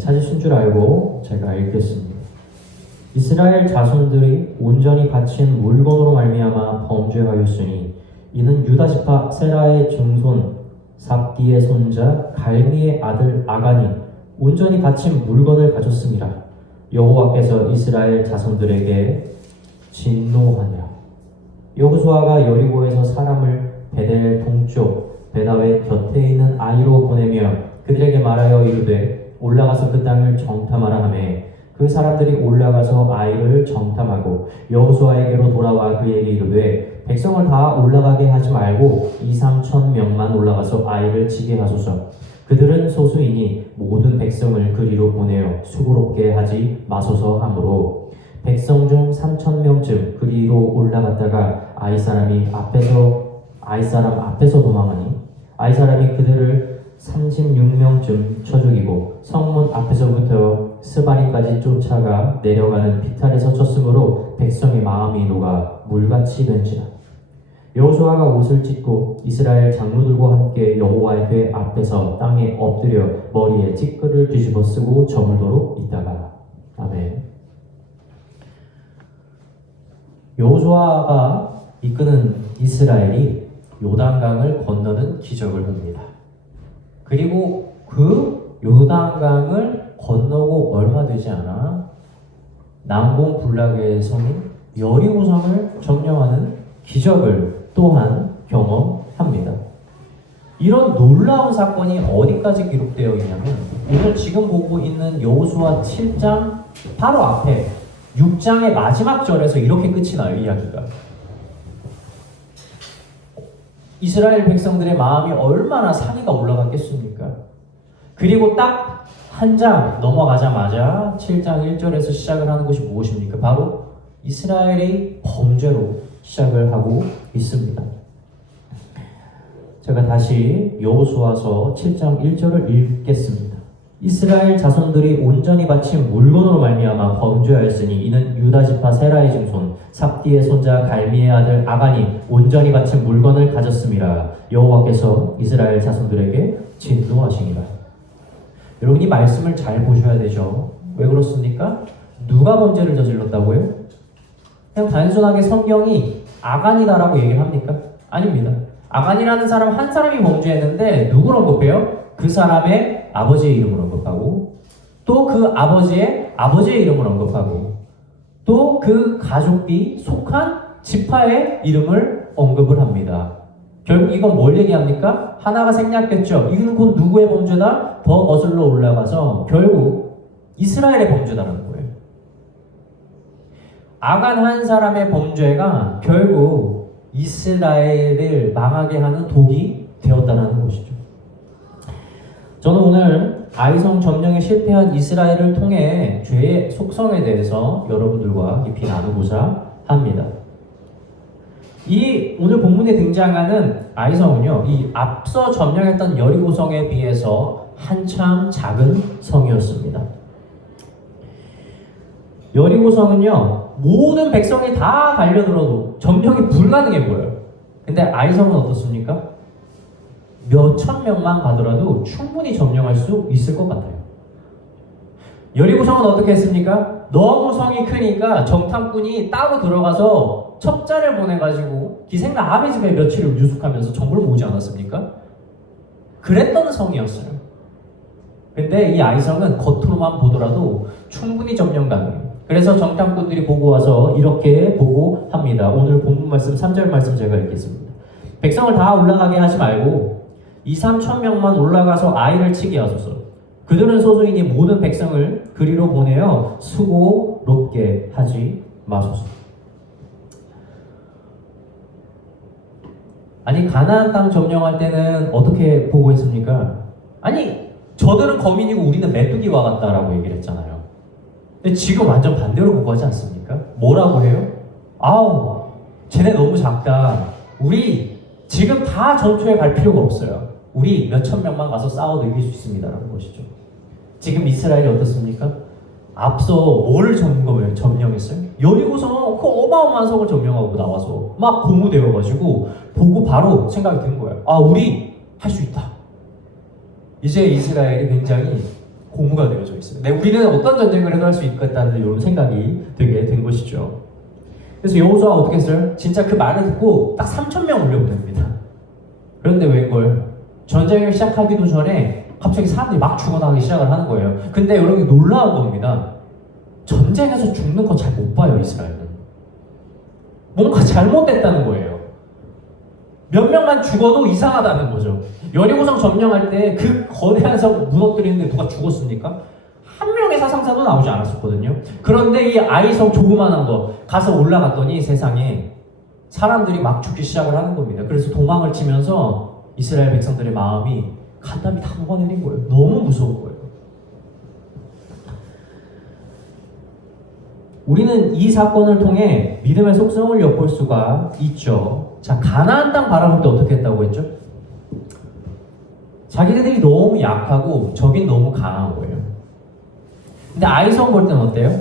찾으신 줄 알고 제가 읽겠습니다. 이스라엘 자손들이 온전히 바친 물건으로 말미암아 범죄하였으니 이는 유다 지파 세라의 증손 삽디의 손자 갈미의 아들 아간이 온전히 바친 물건을 가졌습니다. 여호와께서 이스라엘 자손들에게 진노하냐. 여호수아가 여리고에서 사람을 베델 동쪽 베다웬 곁에 있는 아이로 보내며 그들에게 말하여 이르되 올라가서 그 땅을 정탐하라 하매 그 사람들이 올라가서 아이를 정탐하고 여호수아에게로 돌아와 그에게 이르되 백성을 다 올라가게 하지 말고 2-3천 명만 올라가서 아이를 치게 하소서. 그들은 소수이니 모든 백성을 그리로 보내어 수고롭게 하지 마소서 하므로 백성 중 3,000명쯤 그리로 올라갔다가 아이 사람 앞에서 도망하니 아이 사람이 그들을 36명쯤 쳐 죽이고 성문 앞에서부터 스바림까지 쫓아가 내려가는 비탈에서 쳤으므로 백성의 마음이 녹아 물같이 된지라. 여호수아가 옷을 찢고 이스라엘 장로들과 함께 여호와의 궤 앞에서 땅에 엎드려 머리에 찌끌을 뒤집어 쓰고 저물도록 있다가. 아멘. 여호수아가 이끄는 이스라엘이 요단강을 건너는 기적을 봅니다. 그리고 그 요단강을 건너고 얼마 되지 않아 난공불락의 성인 여리고성을 점령하는 기적을 또한 경험합니다. 이런 놀라운 사건이 어디까지 기록되어 있냐면 오늘 지금 보고 있는 여호수아 7장 바로 앞에 6장의 마지막 절에서 이렇게 끝이 나요. 이야기가. 이스라엘 백성들의 마음이 얼마나 산위가 올라갔겠습니까? 그리고 딱 한 장 넘어가자마자 7장 1절에서 시작을 하는 것이 무엇입니까? 바로 이스라엘의 범죄로 시작을 하고 있습니다. 제가 다시 여호수아서 7장 1절을 읽겠습니다. 이스라엘 자손들이 온전히 바친 물건으로 말미암아 범죄하였으니 이는 유다 지파 세라의 증손 삽디의 손자 갈미의 아들 아간이 온전히 바친 물건을 가졌습니다. 여호와께서 이스라엘 자손들에게 진노하시니라. 여러분 이 말씀을 잘 보셔야 되죠. 왜 그렇습니까? 누가 범죄를 저질렀다고요? 그냥 단순하게 성경이 아간이다라고 얘기를 합니까? 아닙니다. 아간이라는 사람 한 사람이 범죄했는데 누구를 언급해요? 그 사람의 아버지의 이름을 언급하고 또 그 아버지의 아버지의 이름을 언급하고 또 그 가족이 속한 지파의 이름을 언급을 합니다. 결국 이건 뭘 얘기합니까? 하나가 생략됐죠. 이건 곧 누구의 범죄다? 더 거슬러 올라가서 결국 이스라엘의 범죄다라는 거예요. 아간 한 사람의 범죄가 결국 이스라엘을 망하게 하는 독이 되었다는 것이죠. 저는 오늘 아이성 점령에 실패한 이스라엘을 통해 죄의 속성에 대해서 여러분들과 깊이 나누고자 합니다. 이 오늘 본문에 등장하는 아이성은요, 이 앞서 점령했던 여리고성에 비해서 한참 작은 성이었습니다. 여리고성은요, 모든 백성이 다 달려들어도 점령이 불가능해 보여요. 근데 아이성은 어떻습니까? 몇천 명만 가더라도 충분히 점령할 수 있을 것 같아요. 여리고성은 어떻게 했습니까? 너무 성이 크니까 정탐꾼이 따로 들어가서 첩자를 보내가지고 기생라합의 집에 며칠을 유숙하면서 정보를 모으지 않았습니까? 그랬던 성이었어요. 근데 이 아이성은 겉으로만 보더라도 충분히 점령 가능해요. 그래서 정탐꾼들이 보고 와서 이렇게 보고합니다. 오늘 본문 말씀 3절 말씀 제가 읽겠습니다. 백성을 다 올라가게 하지 말고 2-3천 명만 올라가서 아이를 치게 하소서. 그들은 소수이니 모든 백성을 그리로 보내어 수고롭게 하지 마소서. 아니 가나안 땅 점령할 때는 어떻게 보고했습니까? 아니 저들은 거민이고 우리는 메뚜기와 같다라고 얘기를 했잖아요. 근데 지금 완전 반대로 보고하지 않습니까? 뭐라고 해요? 아우 쟤네 너무 작다. 우리 지금 다 전투에 갈 필요가 없어요. 우리 몇천 명만 가서 싸워도 이길 수 있습니다라는 것이죠. 지금 이스라엘이 어떻습니까? 앞서 뭘 점령했어요? 여리고성 그 어마어마한 성을 점령하고 나와서 막 고무되어가지고 보고 바로 생각이 든 거예요. 아 우리 할 수 있다. 이제 이스라엘이 굉장히 고무가 되어져 있어요. 네, 우리는 어떤 전쟁을 해도 할 수 있겠다는 이런 생각이 들게 된 것이죠. 그래서 여호수아가 어떻게 했어요? 진짜 그 말을 듣고 딱 3,000명 올려보냅니다. 그런데 웬걸? 전쟁을 시작하기도 전에 갑자기 사람들이 막 죽어나가기 시작을 하는 거예요. 근데 여러분 놀라운 겁니다. 전쟁에서 죽는 거 잘 못 봐요, 이스라엘은. 뭔가 잘못됐다는 거예요. 몇 명만 죽어도 이상하다는 거죠. 여리고성 점령할 때 그 거대한 성 무너뜨리는데 누가 죽었습니까? 한 명의 사상자도 나오지 않았었거든요. 그런데 이 아이성 조그만한 거 가서 올라갔더니 세상에 사람들이 막 죽기 시작을 하는 겁니다. 그래서 도망을 치면서 이스라엘 백성들의 마음이 간담이 다 녹아내린 거예요. 너무 무서운 거예요. 우리는 이 사건을 통해 믿음의 속성을 엿볼 수가 있죠. 자, 가나안 땅 바라볼 때 어떻게 했다고 했죠? 자기들이 너무 약하고 저긴 너무 강한 거예요. 근데 아이성 볼 때는 어때요?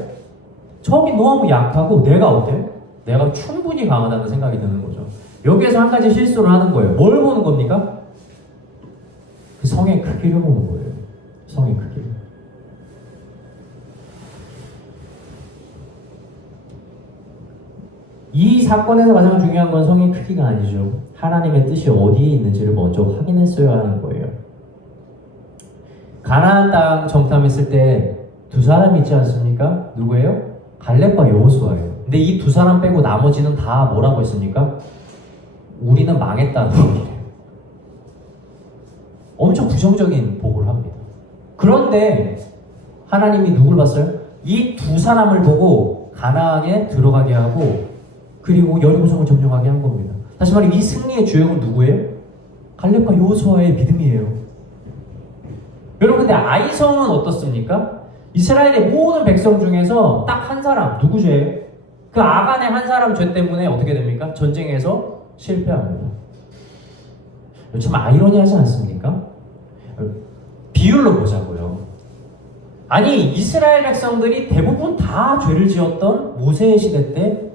저기 너무 약하고 내가 어때요? 내가 충분히 강하다는 생각이 드는 거죠. 여기에서 한 가지 실수를 하는 거예요. 뭘 보는 겁니까? 그 성의 크기를 보는 거예요. 성의 크기를. 이 사건에서 가장 중요한 건 성의 크기가 아니죠. 하나님의 뜻이 어디에 있는지를 먼저 확인했어야 하는 거예요. 가나안 땅 정탐했을 때 두 사람이 있지 않습니까? 누구예요? 갈렙과 여호수아예요. 근데 이 두 사람 빼고 나머지는 다 뭐라고 했습니까? 우리는 망했다는 얘기예요. 엄청 부정적인 보고를 합니다. 그런데 하나님이 누굴 봤어요? 이 두 사람을 보고 가나안에 들어가게 하고 그리고 여리고성을 점령하게 한 겁니다. 다시 말해 이 승리의 주역은 누구예요? 갈렙과 여호수아의 믿음이에요. 여러분 근데 아이성은 어떻습니까? 이스라엘의 모든 백성 중에서 딱 한 사람 누구 죄예요? 그 아간의 한 사람 죄 때문에 어떻게 됩니까? 전쟁에서 실패합니다. 참 아이러니하지 않습니까? 비율로 보자고요. 아니 이스라엘 백성들이 대부분 다 죄를 지었던 모세의 시대 때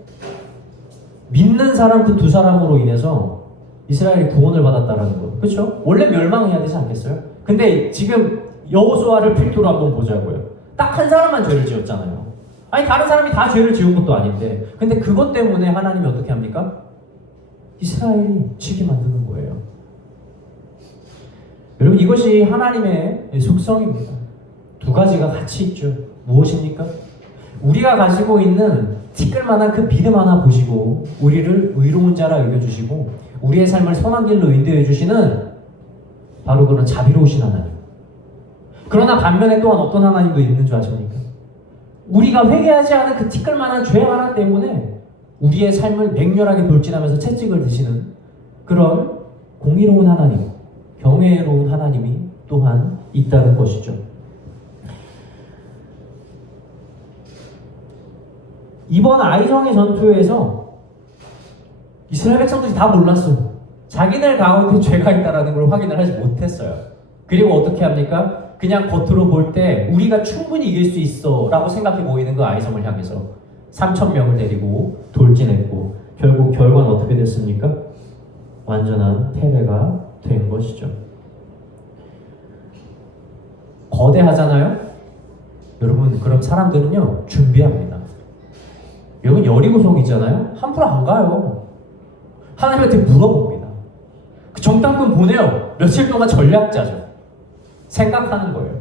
믿는 사람 그 두 사람으로 인해서 이스라엘이 구원을 받았다라는 거. 그렇죠? 원래 멸망해야 되지 않겠어요? 근데 지금 여호수아를 필두로 한번 보자고요. 딱 한 사람만 죄를 지었잖아요. 아니 다른 사람이 다 죄를 지은 것도 아닌데. 근데 그것 때문에 하나님이 어떻게 합니까? 이스라엘이 지게 만드는 거예요. 여러분 이것이 하나님의 속성입니다. 두 가지가 같이 있죠. 무엇입니까? 우리가 가지고 있는 티끌만한 그 믿음 하나 보시고 우리를 의로운 자라 여겨주시고 우리의 삶을 선한 길로 인도해 주시는 바로 그런 자비로우신 하나님. 그러나 반면에 또한 어떤 하나님도 있는 줄 아십니까? 우리가 회개하지 않은 그 티끌만한 죄 하나 때문에 우리의 삶을 맹렬하게 돌진하면서 채찍을 드시는 그런 공의로운 하나님, 경외로운 하나님이 또한 있다는 것이죠. 이번 아이성의 전투에서 이스라엘 백성들이 다 몰랐어요. 자기들 가운데 죄가 있다는 걸 확인을 하지 못했어요. 그리고 어떻게 합니까? 그냥 겉으로 볼 때 우리가 충분히 이길 수 있어 라고 생각해 보이는 그 아이성을 향해서 3,000명을 데리고 돌진했고 결국 결과는 어떻게 됐습니까? 완전한 패배가 된 것이죠. 거대하잖아요? 여러분 그럼 사람들은요 준비합니다. 여러분 여리고성 있잖아요? 함부로 안 가요. 하나님한테 물어봅니다. 그 정탐꾼 보내요. 며칠 동안 전략자죠. 생각하는 거예요.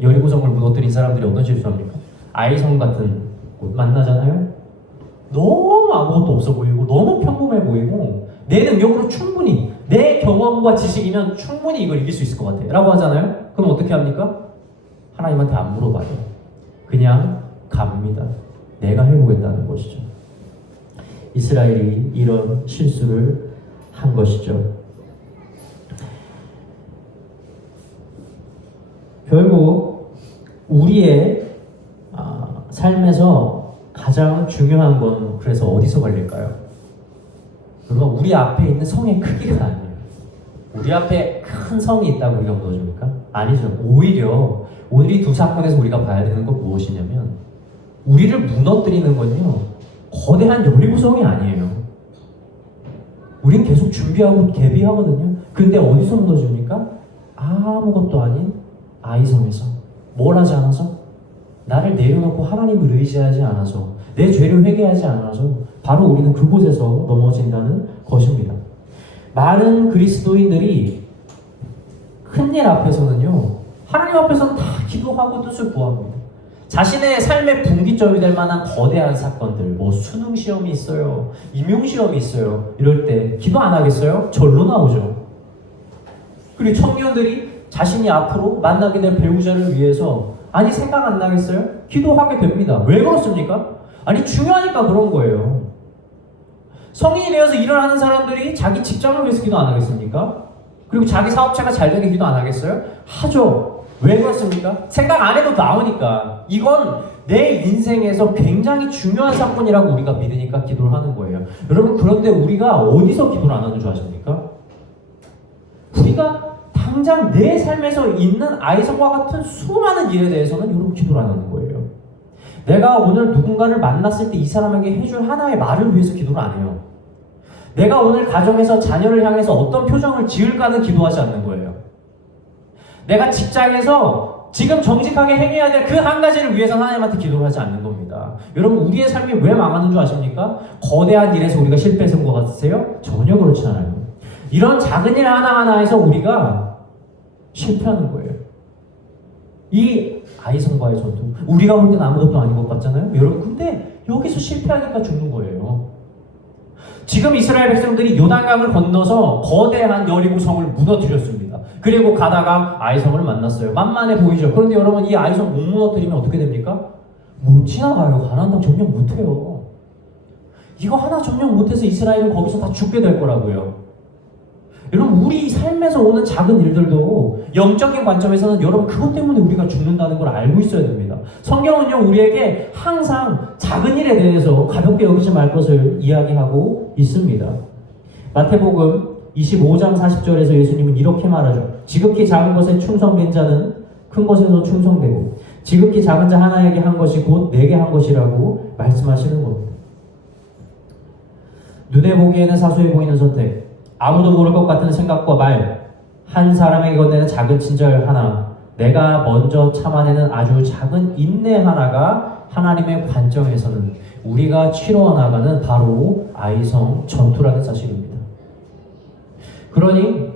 여리고성을 무너뜨린 사람들이 어떤 실수합니까? 아이성 같은 곳 만나잖아요? 너무 아무것도 없어 보이고 너무 평범해 보이고 내 능력으로 충분히 내 경험과 지식이면 충분히 이걸 이길 수 있을 것 같아 라고 하잖아요? 그럼 어떻게 합니까? 하나님한테 안 물어봐요. 그냥 갑니다. 내가 해보겠다는 것이죠. 이스라엘이 이런 실수를 한 것이죠. 결국 우리의 삶에서 가장 중요한 건 그래서 어디서 걸릴까요? 그건 우리 앞에 있는 성의 크기가 아니에요. 우리 앞에 큰 성이 있다고 우리가 무너집니까? 아니죠. 오히려 오늘 이 두 사건에서 우리가 봐야 되는 건 무엇이냐면 우리를 무너뜨리는 건요 거대한 여리고성이 아니에요. 우린 계속 준비하고 대비하거든요. 근데 어디서 무너집니까? 아무것도 아닌 아이성에서 뭘 하지 않아서? 나를 내려놓고 하나님을 의지하지 않아서, 내 죄를 회개하지 않아서 바로 우리는 그곳에서 넘어진다는 것입니다. 많은 그리스도인들이 큰일 앞에서는요, 하나님 앞에서는 다 기도하고 뜻을 구합니다. 자신의 삶의 분기점이 될 만한 거대한 사건들, 뭐 수능 시험이 있어요, 임용 시험이 있어요, 이럴 때 기도 안 하겠어요? 절로 나오죠. 그리고 청년들이 자신이 앞으로 만나게 될 배우자를 위해서 아니 생각 안 나겠어요? 기도하게 됩니다. 왜 그렇습니까? 아니 중요하니까 그런 거예요. 성인이 되어서 일을 하는 사람들이 자기 직장을 위해서 기도 안 하겠습니까? 그리고 자기 사업체가 잘 되게 기도 안 하겠어요? 하죠. 왜 그렇습니까? 생각 안 해도 나오니까. 이건 내 인생에서 굉장히 중요한 사건이라고 우리가 믿으니까 기도를 하는 거예요. 여러분, 그런데 우리가 어디서 기도를 안 하는 줄 아십니까? 우리가 당장 내 삶에서 있는 아이성과 같은 수많은 일에 대해서는 여러분 기도를 안 하는 거예요. 내가 오늘 누군가를 만났을 때 이 사람에게 해줄 하나의 말을 위해서 기도를 안 해요. 내가 오늘 가정에서 자녀를 향해서 어떤 표정을 지을까는 기도하지 않는 거예요. 내가 직장에서 지금 정직하게 행해야 될 그 한 가지를 위해서 하나님한테 기도를 하지 않는 겁니다. 여러분, 우리의 삶이 왜 망하는 줄 아십니까? 거대한 일에서 우리가 실패했던 것 같으세요? 전혀 그렇지 않아요. 이런 작은 일 하나하나에서 우리가 실패하는 거예요. 이 아이성과의 전투, 우리가 볼 땐 아무것도 아닌 것 같잖아요? 여러분, 근데 여기서 실패하니까 죽는 거예요. 지금 이스라엘 백성들이 요단강을 건너서 거대한 여리고성을 무너뜨렸습니다. 그리고 가다가 아이성을 만났어요. 만만해 보이죠? 그런데 여러분, 이 아이성 못 무너뜨리면 어떻게 됩니까? 못 지나가요. 가나안 땅 점령 못해요. 이거 하나 점령 못해서 이스라엘은 거기서 다 죽게 될 거라고요. 여러분, 우리 삶에서 오는 작은 일들도 영적인 관점에서는 여러분 그것 때문에 우리가 죽는다는 걸 알고 있어야 됩니다. 성경은요, 우리에게 항상 작은 일에 대해서 가볍게 여기지 말 것을 이야기하고 있습니다. 마태복음 25장 40절에서 예수님은 이렇게 말하죠. 지극히 작은 것에 충성된 자는 큰 것에서 충성되고 지극히 작은 자 하나에게 한 것이 곧 내게 한 것이라고 말씀하시는 겁니다. 눈에 보기에는 사소해 보이는 선택, 아무도 모를 것 같은 생각과 말, 한 사람에게 건네는 작은 친절 하나, 내가 먼저 참아내는 아주 작은 인내 하나가 하나님의 관점에서는 우리가 치러 나가는 바로 아이성 전투라는 사실입니다. 그러니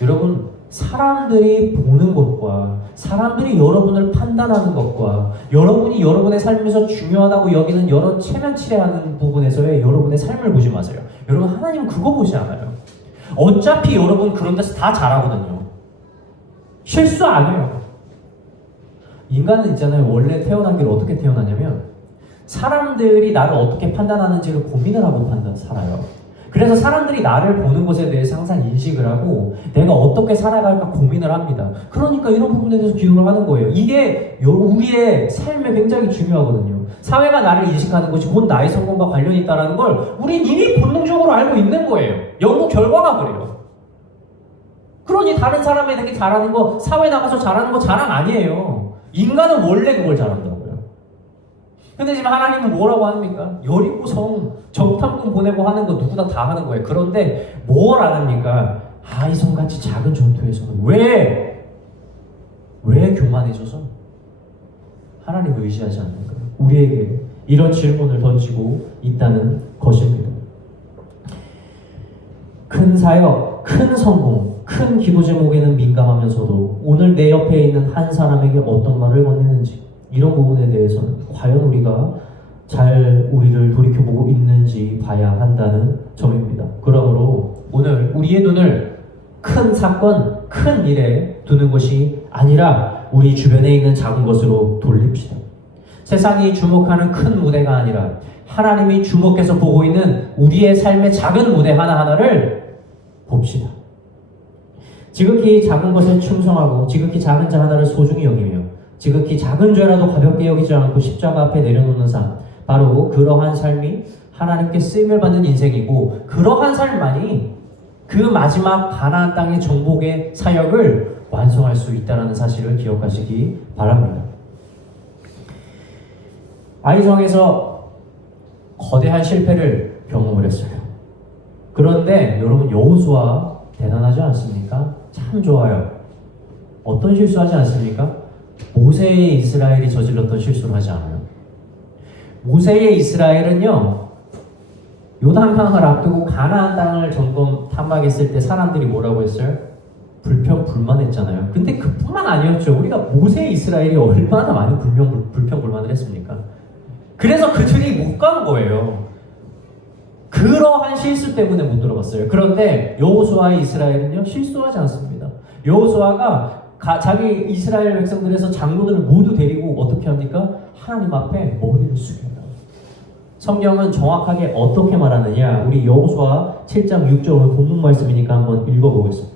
여러분, 사람들이 보는 것과 사람들이 여러분을 판단하는 것과 여러분이 여러분의 삶에서 중요하다고 여기는 여러 체면치레하는 부분에서의 여러분의 삶을 보지 마세요. 여러분, 하나님은 그거 보지 않아요. 어차피 여러분 그런 데서 다 잘하거든요. 실수 안 해요. 인간은 있잖아요. 원래 태어난 게 어떻게 태어나냐면 사람들이 나를 어떻게 판단하는지를 고민을 하고 살아요. 그래서 사람들이 나를 보는 것에 대해서 항상 인식을 하고 내가 어떻게 살아갈까 고민을 합니다. 그러니까 이런 부분에 대해서 기도를 하는 거예요. 이게 우리의 삶에 굉장히 중요하거든요. 사회가 나를 인식하는 것이 곧 나의 성공과 관련이 있다는 걸 우린 이미 본능적으로 알고 있는 거예요. 연구 결과가 그래요. 그러니 다른 사람에게 잘하는 거, 사회 나가서 잘하는 거 자랑 아니에요. 인간은 원래 그걸 잘한다고요. 근데 지금 하나님은 뭐라고 합니까? 여리고성 적탐꾼 보내고 하는 거 누구나 다 하는 거예요. 그런데 뭘 안 합니까? 아이성같이 작은 전투에서는 왜 교만해져서 하나님을 의지하지 않는가? 우리에게 이런 질문을 던지고 있다는 것입니다. 큰 사역, 큰 성공, 큰 기도 제목에는 민감하면서도 오늘 내 옆에 있는 한 사람에게 어떤 말을 건네는지 이런 부분에 대해서는 과연 우리가 잘 우리를 돌이켜보고 있는지 봐야 한다는 점입니다. 그러므로 오늘 우리의 눈을 큰 사건, 큰 일에 두는 것이 아니라 우리 주변에 있는 작은 것으로 돌립시다. 세상이 주목하는 큰 무대가 아니라 하나님이 주목해서 보고 있는 우리의 삶의 작은 무대 하나하나를 봅시다. 지극히 작은 것에 충성하고 지극히 작은 자 하나를 소중히 여기며 지극히 작은 죄라도 가볍게 여기지 않고 십자가 앞에 내려놓는 삶, 바로 그러한 삶이 하나님께 쓰임을 받는 인생이고 그러한 삶만이 그 마지막 가나안 땅의 정복의 사역을 완성할 수 있다는 사실을 기억하시기 바랍니다. 아이성에서 거대한 실패를 경험을 했어요. 그런데 여러분, 여호수아 대단하지 않습니까? 참 좋아요. 어떤 실수하지 않습니까? 모세의 이스라엘이 저질렀던 실수를 하지 않아요. 모세의 이스라엘은요, 요단강을 앞두고 가나안 땅을 점검 탐방했을 때 사람들이 뭐라고 했어요? 불평불만했잖아요. 근데 그뿐만 아니었죠. 우리가 모세의 이스라엘이 얼마나 많은 불평불만을 했습니까? 그래서 그들이 못 간 거예요. 그러한 실수 때문에 못 들어갔어요. 그런데 여호수아의 이스라엘은요, 실수하지 않습니다. 여호수아가 자기 이스라엘 백성들에서 장로들을 모두 데리고 어떻게 합니까? 하나님 앞에 머리를 숙여요. 성경은 정확하게 어떻게 말하느냐? 우리 여호수아 7장 6절 본문 말씀이니까 한번 읽어보겠습니다.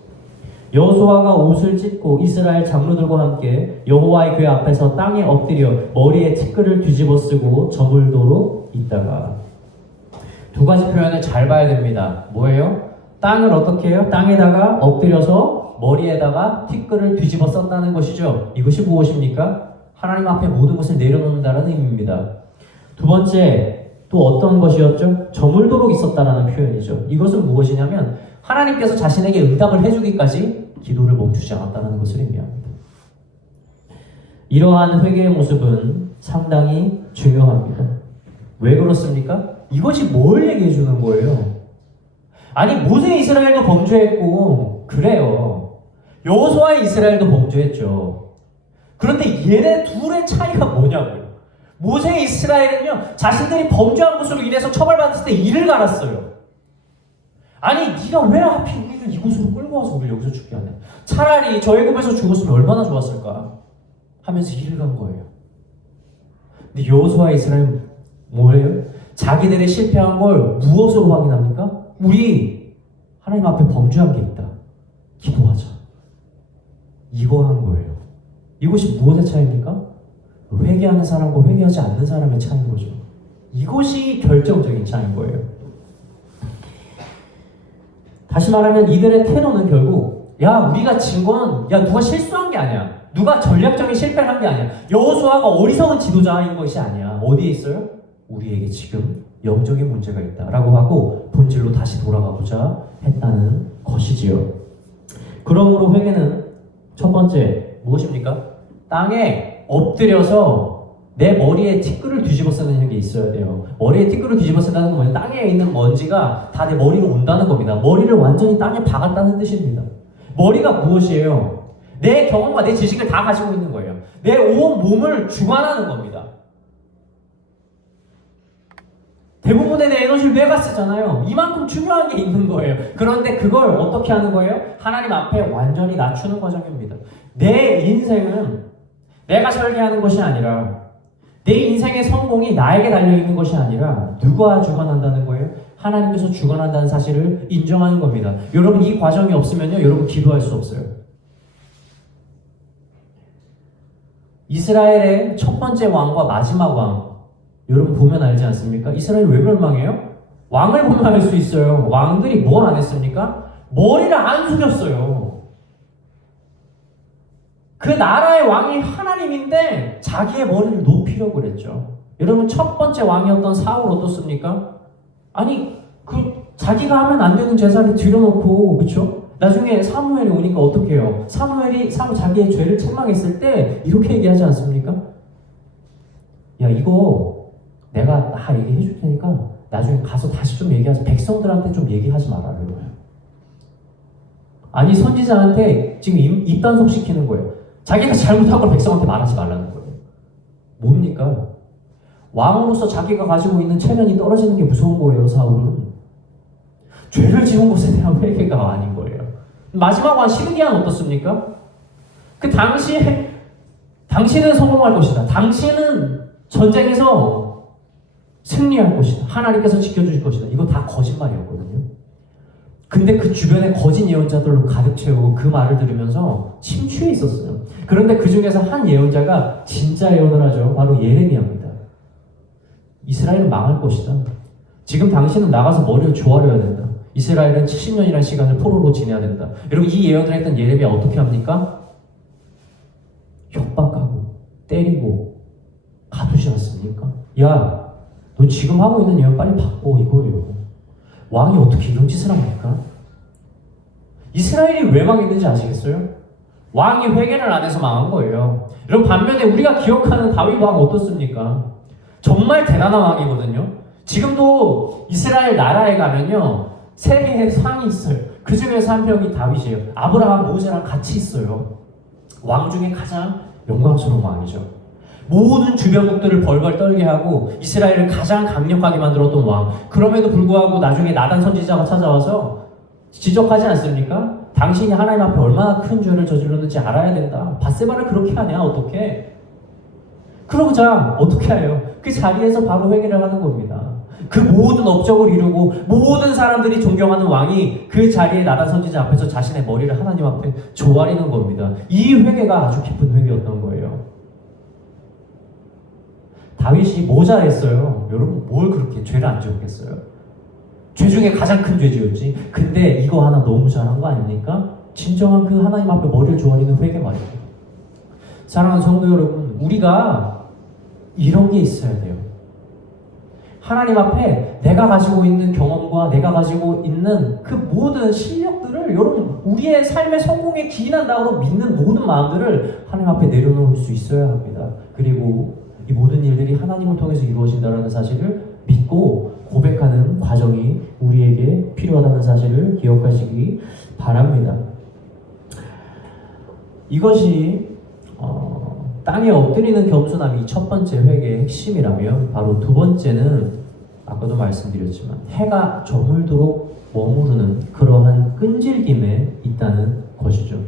여호수아가 옷을 찢고 이스라엘 장로들과 함께 여호와의 궤 앞에서 땅에 엎드려 머리에 티끌을 뒤집어 쓰고 저물도록 있다가. 두 가지 표현을 잘 봐야 됩니다. 뭐예요? 땅을 어떻게 해요? 땅에다가 엎드려서 머리에다가 티끌을 뒤집어 썼다는 것이죠. 이것이 무엇입니까? 하나님 앞에 모든 것을 내려놓는다는 의미입니다. 두 번째, 또 어떤 것이었죠? 저물도록 있었다라는 표현이죠. 이것은 무엇이냐면 하나님께서 자신에게 응답을 해주기까지 기도를 멈추지 않았다는 것을 의미합니다. 이러한 회개의 모습은 상당히 중요합니다. 왜 그렇습니까? 이것이 뭘 얘기해 주는 거예요? 아니, 모세 이스라엘도 범죄했고 그래요. 여호수아 이스라엘도 범죄했죠. 그런데 얘네 둘의 차이가 뭐냐고요? 모세 이스라엘은요, 자신들이 범죄한 것으로 인해서 처벌받았을 때 이를 갈았어요. 아니, 네가 왜 하필 우리를 이곳으로 끌고 와서 우리를 여기서 죽게 하냐? 차라리 저 애굽에서 죽었으면 얼마나 좋았을까? 하면서 이를 간 거예요. 근데 여호수아 이스라엘은 뭐예요? 자기들이 실패한 걸 무엇으로 확인합니까? 우리 하나님 앞에 범죄한 게 있다. 기도하자. 이거 한 거예요. 이것이 무엇의 차이입니까? 회개하는 사람과 회개하지 않는 사람의 차이인 거죠. 이것이 결정적인 차이인 거예요. 다시 말하면 이들의 태도는 결국 우리가 진 건 누가 실수한 게 아니야. 누가 전략적인 실패를 한 게 아니야. 여호수아가 어리석은 지도자인 것이 아니야. 어디에 있어요? 우리에게 지금 영적인 문제가 있다라고 하고 본질로 다시 돌아가고자 했다는 것이지요. 그러므로 회개는 첫 번째 무엇입니까? 땅에 엎드려서 내 머리에 티끌을 뒤집어 쓰는 게 있어야 돼요. 머리에 티끌을 뒤집어 쓴다는 건 뭐예요? 땅에 있는 먼지가 다 내 머리로 온다는 겁니다. 머리를 완전히 땅에 박았다는 뜻입니다. 머리가 무엇이에요? 내 경험과 내 지식을 다 가지고 있는 거예요. 내 온 몸을 주관하는 겁니다. 대부분의 내 에너지를 뇌가 쓰잖아요. 이만큼 중요한 게 있는 거예요. 그런데 그걸 어떻게 하는 거예요? 하나님 앞에 완전히 낮추는 과정입니다. 내 인생은 내가 설계하는 것이 아니라, 내 인생의 성공이 나에게 달려있는 것이 아니라 누가 주관한다는 거예요? 하나님께서 주관한다는 사실을 인정하는 겁니다. 여러분, 이 과정이 없으면요, 여러분 기도할 수 없어요. 이스라엘의 첫 번째 왕과 마지막 왕, 여러분 보면 알지 않습니까? 이스라엘 왜 멸망해요? 왕을 보면 알 수 있어요. 왕들이 뭘 안 했습니까? 머리를 안 숙였어요. 그 나라의 왕이 하나님인데 자기의 머리를 높이려고 그랬죠. 여러분, 첫 번째 왕이었던 사울 어떻습니까? 아니, 자기가 하면 안 되는 제사를 드려놓고, 그렇죠? 나중에 사무엘이 오니까 어떻게 해요? 사무엘이 자기의 죄를 책망했을 때 이렇게 얘기하지 않습니까? 야, 이거 내가 다 얘기해 줄 테니까 나중에 가서 다시 좀 얘기하자. 백성들한테 좀 얘기하지 말아요. 아니, 선지자한테 지금 입단속 시키는 거예요. 자기가 잘못한 걸 백성한테 말하지 말라는 거예요. 뭡니까? 왕으로서 자기가 가지고 있는 체면이 떨어지는 게 무서운 거예요, 사울은. 죄를 지은 것에 대한 회개가 아닌 거예요. 마지막 왕 시드기야는 어떻습니까? 그 당시에 당신은 성공할 것이다. 당신은 전쟁에서 승리할 것이다. 하나님께서 지켜주실 것이다. 이거 다 거짓말이었거든요. 근데 그 주변에 거짓 예언자들로 가득 채우고 그 말을 들으면서 침추해 있었어요. 그런데 그 중에서 한 예언자가 진짜 예언을 하죠. 바로 예레미야입니다. 이스라엘은 망할 것이다. 지금 당신은 나가서 머리를 조아려야 된다. 이스라엘은 70년이라는 시간을 포로로 지내야 된다. 여러분, 이 예언을 했던 예레미야 어떻게 합니까? 협박하고 때리고 가두지 않습니까? 야, 너 지금 하고 있는 예언 빨리 바꿔, 이거예요. 왕이 어떻게 이런 짓을 합니까? 이스라엘이 왜 망했는지 아시겠어요? 왕이 회개를 안 해서 망한 거예요. 여러분, 반면에 우리가 기억하는 다윗 왕 어떻습니까? 정말 대단한 왕이거든요. 지금도 이스라엘 나라에 가면요, 세 개의 상이 있어요. 그 중에서 한 명이 다윗이에요. 아브라함, 모세랑 같이 있어요. 왕 중에 가장 영광스러운 왕이죠. 모든 주변국들을 벌벌 떨게 하고 이스라엘을 가장 강력하게 만들었던 왕. 그럼에도 불구하고 나중에 나단 선지자가 찾아와서 지적하지 않습니까? 당신이 하나님 앞에 얼마나 큰 죄를 저질렀는지 알아야 된다. 밧세바를 그렇게 하냐? 어떻게? 그러자 어떻게 해요? 그 자리에서 바로 회개를 하는 겁니다. 그 모든 업적을 이루고 모든 사람들이 존경하는 왕이 그 자리에 나단 선지자 앞에서 자신의 머리를 하나님 앞에 조아리는 겁니다. 이 회개가 아주 깊은 회개였던 거예요. 다윗이 뭐 잘했어요? 여러분, 뭘 그렇게 죄를 안 지었겠어요? 죄 중에 가장 큰 죄 지었지. 근데 이거 하나 너무 잘한 거 아닙니까? 진정한 그 하나님 앞에 머리를 조아리는 회개 말이에요. 사랑하는 성도 여러분, 우리가 이런 게 있어야 돼요. 하나님 앞에 내가 가지고 있는 경험과 내가 가지고 있는 그 모든 실력들을, 여러분, 우리의 삶의 성공에 기인한다고 믿는 모든 마음들을 하나님 앞에 내려놓을 수 있어야 합니다. 그리고 이 모든 일들이 하나님을 통해서 이루어진다는 사실을 믿고 고백하는 과정이 우리에게 필요하다는 사실을 기억하시기 바랍니다. 이것이 땅에 엎드리는 겸손함이 첫 번째 회개의 핵심이라면, 바로 두 번째는 아까도 말씀드렸지만 해가 저물도록 머무르는 그러한 끈질김에 있다는 것이죠.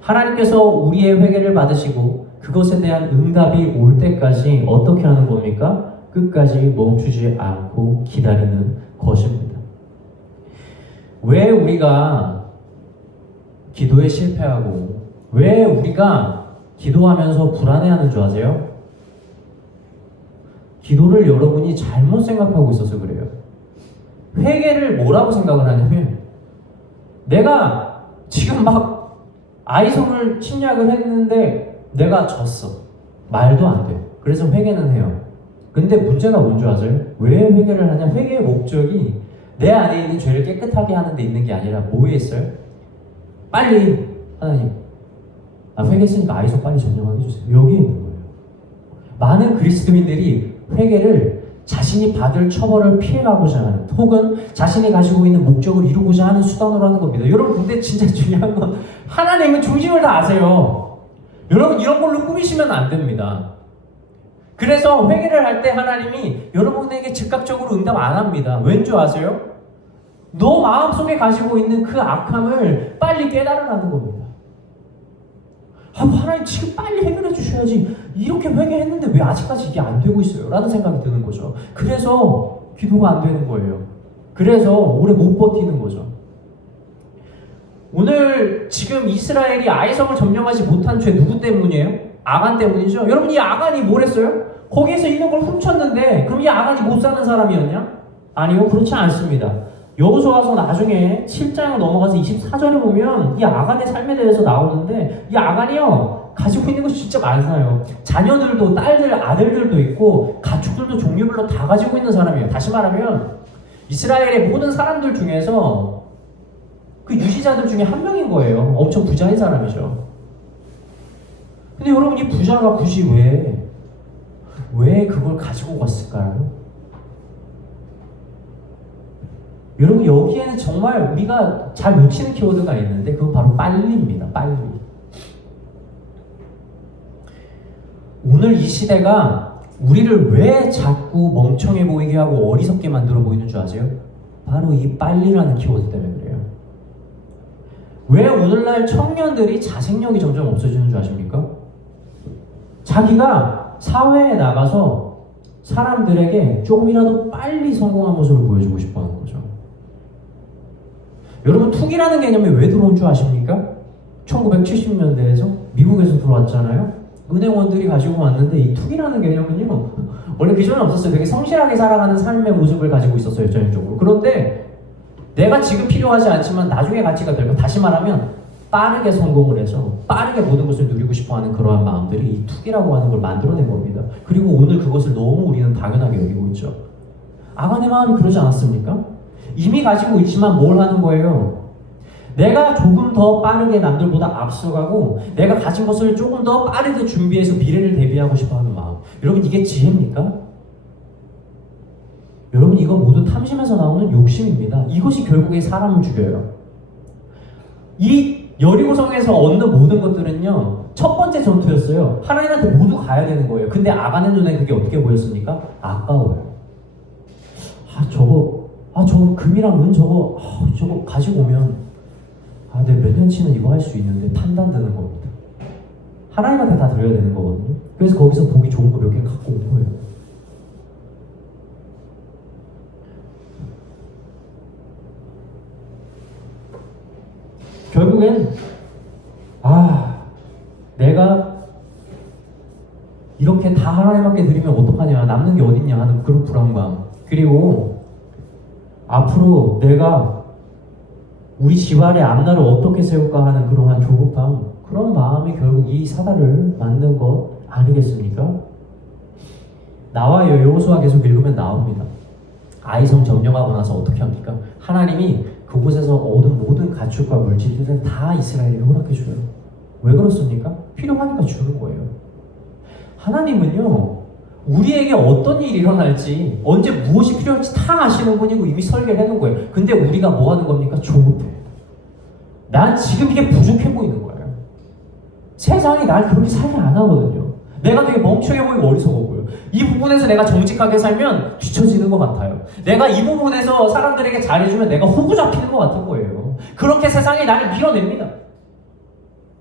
하나님께서 우리의 회개를 받으시고 그것에 대한 응답이 올 때까지 어떻게 하는 겁니까? 끝까지 멈추지 않고 기다리는 것입니다. 왜 우리가 기도에 실패하고 왜 우리가 기도하면서 불안해하는 줄 아세요? 기도를 여러분이 잘못 생각하고 있어서 그래요. 회개를 뭐라고 생각을 하냐면, 내가 지금 막 아이성을 침략을 했는데 내가 졌어. 말도 안 돼. 그래서 회개는 해요. 근데 문제가 뭔 줄 아세요? 왜 회개를 하냐? 회개의 목적이 내 안에 있는 죄를 깨끗하게 하는 데 있는 게 아니라 뭐에 있어요? 빨리 하나님, 회개했으니까 아이성 빨리 전념하게 해주세요. 여기에 있는 거예요. 많은 그리스도인들이 회개를 자신이 받을 처벌을 피해가고자 하는, 혹은 자신이 가지고 있는 목적을 이루고자 하는 수단으로 하는 겁니다. 여러분, 근데 진짜 중요한 건 하나님은 중심을 다 아세요. 여러분, 이런 걸로 꾸미시면 안 됩니다. 그래서 회개를 할 때 하나님이 여러분에게 즉각적으로 응답 안 합니다. 왠 줄 아세요? 너 마음속에 가지고 있는 그 악함을 빨리 깨달으라는 겁니다. 하나님, 지금 빨리 해결해 주셔야지. 이렇게 회개했는데 왜 아직까지 이게 안 되고 있어요? 라는 생각이 드는 거죠. 그래서 기도가 안 되는 거예요. 그래서 오래 못 버티는 거죠. 오늘 지금 이스라엘이 아이성을 점령하지 못한 죄 누구 때문이에요? 아간 때문이죠. 여러분, 이 아간이 뭘 했어요? 거기에서 있는 걸 훔쳤는데 그럼 이 아간이 못 사는 사람이었냐? 아니요, 그렇지 않습니다. 여호수아서 나중에 7장 넘어가서 24절에 보면 이 아간의 삶에 대해서 나오는데, 이 아간이요, 가지고 있는 것이 진짜 많아요. 자녀들도, 딸들, 아들들도 있고 가축들도 종류별로 다 가지고 있는 사람이에요. 다시 말하면 이스라엘의 모든 사람들 중에서 그 유지자들 중에 한 명인 거예요. 엄청 부자인 사람이죠. 근데 여러분, 이 부자가 굳이 왜 그걸 가지고 갔을까요? 여러분, 여기에는 정말 우리가 잘 놓치는 키워드가 있는데, 그건 바로 빨리입니다. 빨리. 오늘 이 시대가 우리를 왜 자꾸 멍청해 보이게 하고 어리석게 만들어 보이는 줄 아세요? 바로 이 빨리라는 키워드 때문에 그래요. 왜 오늘날 청년들이 자생력이 점점 없어지는 줄 아십니까? 자기가 사회에 나가서 사람들에게 조금이라도 빨리 성공한 모습을 보여주고 싶어 하는 거죠. 여러분, 투기라는 개념이 왜 들어온 줄 아십니까? 1970년대에서 미국에서 들어왔잖아요. 은행원들이 가지고 왔는데, 이 투기라는 개념은요, 원래 그 전에 없었어요. 되게 성실하게 살아가는 삶의 모습을 가지고 있었어요, 전형적으로. 그런데 내가 지금 필요하지 않지만 나중에 가치가 되고, 다시 말하면 빠르게 성공을 해서 빠르게 모든 것을 누리고 싶어하는 그러한 마음들이 이 투기라고 하는 걸 만들어낸 겁니다. 그리고 오늘 그것을 너무 우리는 당연하게 여기고 있죠. 아간의 마음이 그러지 않았습니까? 이미 가지고 있지만 뭘 하는 거예요? 내가 조금 더 빠르게 남들보다 앞서가고 내가 가진 것을 조금 더 빠르게 준비해서 미래를 대비하고 싶어하는 마음. 여러분 이게 지혜입니까? 여러분 이거 모두 탐심에서 나오는 욕심입니다. 이것이 결국에 사람을 죽여요. 이 여리고성에서 얻는 모든 것들은요, 첫 번째 전투였어요. 하나님한테 모두 가야 되는 거예요. 근데 아간의 눈에 그게 어떻게 보였습니까? 아까워요. 저거 금이랑 은 저거 가지고 오면 내가 몇 년치는 이거 할 수 있는데 판단 드는 겁니다. 하나님한테 다 드려야 되는 거거든요. 그래서 거기서 보기 좋은 거 몇 개 갖고 온 거예요. 결국엔 내가 이렇게 다 하나님께 드리면 어떡하냐, 남는 게 어딨냐 하는 그런 불안감, 그리고 앞으로 내가 우리 집안의 앞날을 어떻게 세울까 하는 그러한 조급함, 그런 마음이 결국 이 사다를 만든 것 아니겠습니까? 나와요. 여호수아 계속 읽으면 나옵니다. 아이성 점령하고 나서 어떻게 합니까? 하나님이 그곳에서 얻은 모든 가축과 물질들은 다 이스라엘에 허락해줘요. 왜 그렇습니까? 필요하니까 주는 거예요. 하나님은요, 우리에게 어떤 일이 일어날지, 언제 무엇이 필요할지 다 아시는 분이고 이미 설계를 해놓은 거예요. 근데 우리가 뭐 하는 겁니까? 조급해. 난 지금 이게 부족해 보이는 거예요. 세상이 날 그렇게 살게 안 하거든요. 내가 되게 멍청해 보이고 어리석어 보여요. 이 부분에서 내가 정직하게 살면 뒤처지는 것 같아요. 내가 이 부분에서 사람들에게 잘해주면 내가 호구 잡히는 것 같은 거예요. 그렇게 세상이 나를 밀어냅니다.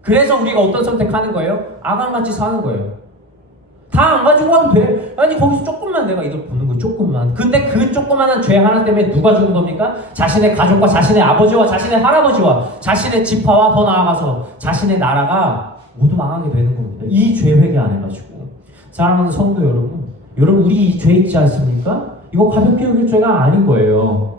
그래서 우리가 어떤 선택하는 거예요? 아간같이 사는 거예요. 다 안 가지고 와도 돼. 아니 거기서 조금만 내가 이들 보는 거 조금만. 근데 그 조그만한 죄 하나 때문에 누가 죽은 겁니까? 자신의 가족과 자신의 아버지와 자신의 할아버지와 자신의 지파와 더 나아가서 자신의 나라가 모두 망하게 되는 겁니다. 이 죄 회개 안 해가지고. 사랑하는 성도 여러분 우리 이 죄 있지 않습니까? 이거 가볍게 여길 죄가 아닌 거예요.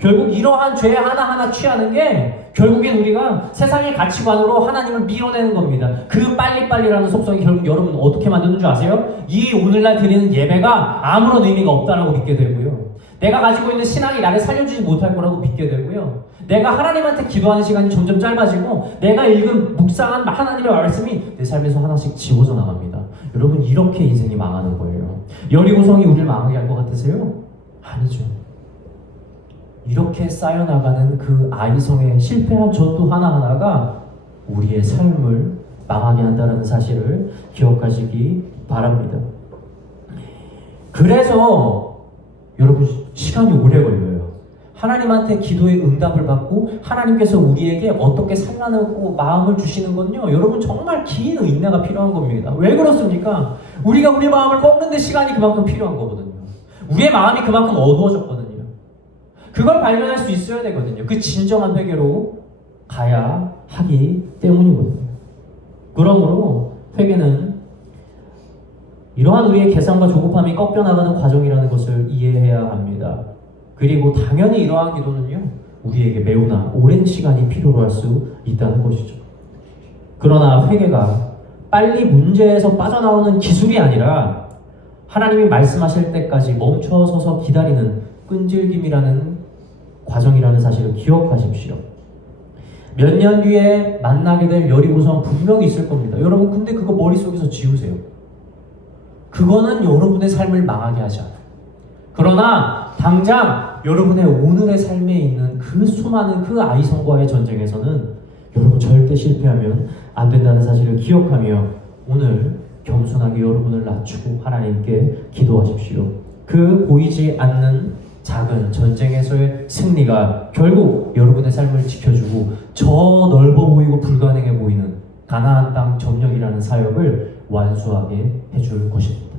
결국 이러한 죄 하나하나 취하는 게 결국엔 우리가 세상의 가치관으로 하나님을 밀어내는 겁니다. 그 빨리빨리라는 속성이 결국 여러분 어떻게 만드는 줄 아세요? 이 오늘날 드리는 예배가 아무런 의미가 없다라고 믿게 되고요. 내가 가지고 있는 신앙이 나를 살려주지 못할 거라고 믿게 되고요. 내가 하나님한테 기도하는 시간이 점점 짧아지고 내가 읽은 묵상한 하나님의 말씀이 내 삶에서 하나씩 지워져 나갑니다. 여러분 이렇게 인생이 망하는 거예요. 여리고성이 우리를 망하게 할 것 같으세요? 아니죠. 이렇게 쌓여나가는 그 아이성의 실패한 전투 하나하나가 우리의 삶을 망하게 한다는 사실을 기억하시기 바랍니다. 그래서 여러분 시간이 오래 걸려요. 하나님한테 기도의 응답을 받고 하나님께서 우리에게 어떻게 살라고 마음을 주시는 건요, 여러분 정말 긴 인내가 필요한 겁니다. 왜 그렇습니까? 우리가 우리 마음을 꺾는 데 시간이 그만큼 필요한 거거든요. 우리의 마음이 그만큼 어두워졌거든요. 그걸 발견할 수 있어야 되거든요. 그 진정한 회개로 가야 하기 때문이거든요. 그러므로 회개는 이러한 우리의 계산과 조급함이 꺾여나가는 과정이라는 것을 이해해야 합니다. 그리고 당연히 이러한 기도는요, 우리에게 매우나 오랜 시간이 필요로 할 수 있다는 것이죠. 그러나 회개가 빨리 문제에서 빠져나오는 기술이 아니라 하나님이 말씀하실 때까지 멈춰서서 기다리는 끈질김이라는 과정이라는 사실을 기억하십시오. 몇 년 뒤에 만나게 될 여리고성 분명히 있을 겁니다. 여러분 근데 그거 머릿속에서 지우세요. 그거는 여러분의 삶을 망하게 하지 않아요. 그러나 당장 여러분의 오늘의 삶에 있는 그 수많은 그 아이성과의 전쟁에서는 여러분 절대 실패하면 안 된다는 사실을 기억하며 오늘 겸손하게 여러분을 낮추고 하나님께 기도하십시오. 그 보이지 않는 작은 전쟁에서의 승리가 결국 여러분의 삶을 지켜주고 저 넓어 보이고 불가능해 보이는 가나안 땅 점령이라는 사역을 완수하게 해줄 것입니다.